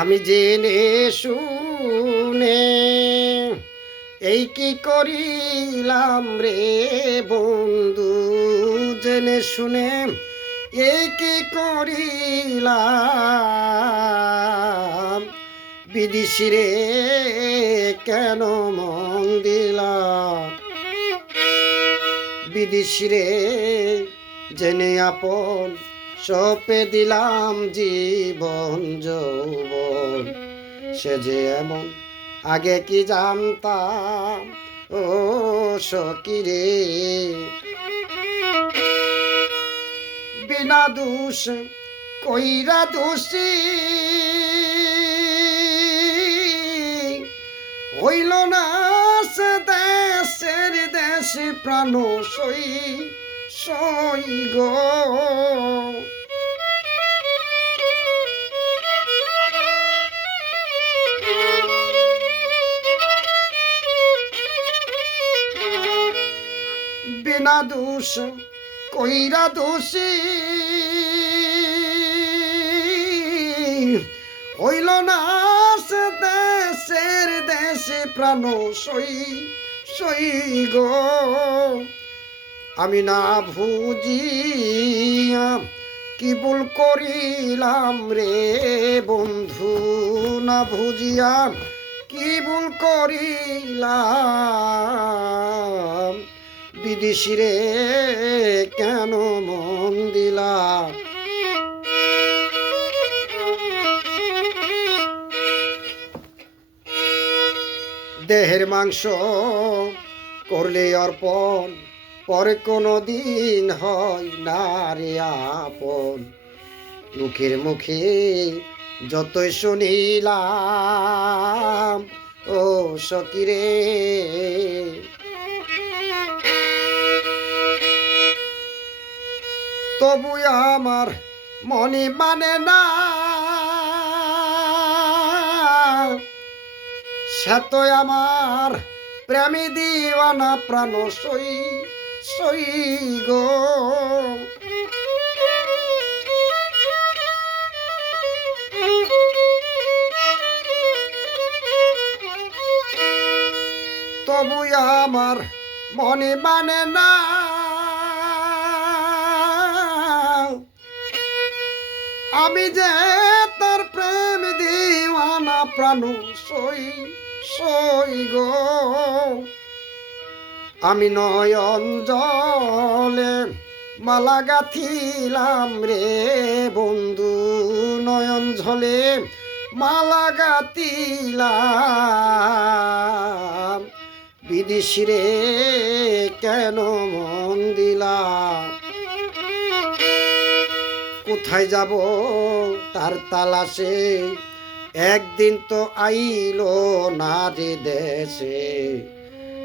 আমি জেনে শুনে এই কি করিলাম রে বন্ধু, জেনে শুনে এই কি করিলাম, বিদেশি রে কেন মন দিলাম, বিদেশি রে জেনে আপন সপে দিলাম জীবন যৌবন, সে যে এমন আগে কি জানতাম ও সখী রে। বিনা দোষ কইরা দোষী হইল না সে দেশের দেশে প্রাণ সই সই গো। বিনা দোষ কইরা দোষী হইল না সে দেশের দেশে প্রাণ সই সই গো। আমি না বুঝিয়া কি ভুল করিলাম রে বন্ধু, না বুঝিয়া কি ভুল করিলাম, বিদেশি রে কেন মন দিলাম। দেহের মাংস করলে অর্পণ, পরে কোনো দিন হয় না রে আপন। মুখের মুখে যতই শুনিলাম ও সখী রে, তবু আমার মনে মানে না, সে তো আমার প্রেমী দিওয়ানা প্রাণ সই সই গো। তবু আমার মনে মানে না, আমি যে তার প্রেম দিওয়ানা প্রাণ সই সই গো। আমি নয়ন জলে মালা গাথিলাম রে বন্ধু, নয়ন ঝলে মালা গাথিলাম, বিদেশি রে কেন মন দিলাম। কোথায় যাব তার তালাশে, একদিন তো আইলো না রে দেশে,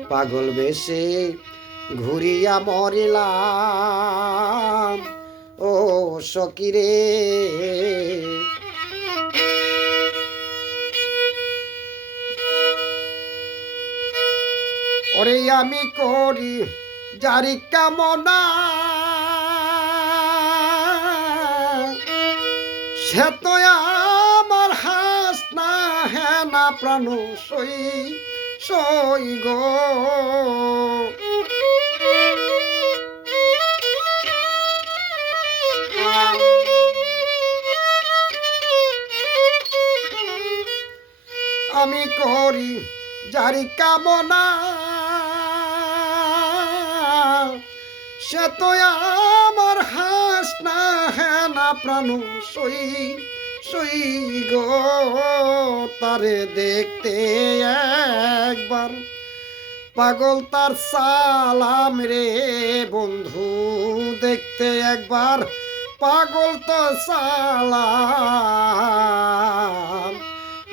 পাগল বেশে ঘুরিয়া মরিলাম ও সখী রে। ওরে আমি করি যারি কামনা, সে তো আমার হাস না হে না প্রাণ সই সই গো। আমি করি যারি কামনা, সে তো আমার হাস না হে না প্রাণ সই সই গো। তারে দেখতে একবার পাগল তার সালাম রে বন্ধু, দেখতে একবার পাগল তো সালাম,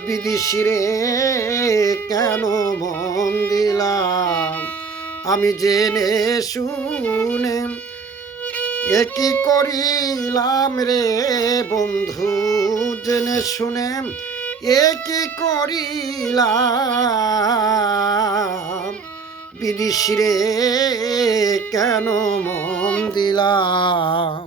বিদেশি রে কেন মন দিলাম। আমি জেনে শুনে একই করিলাম রে বন্ধু, জেনে শুনে একই করিলাম, বিদেশি রে কেন মন দিলাম।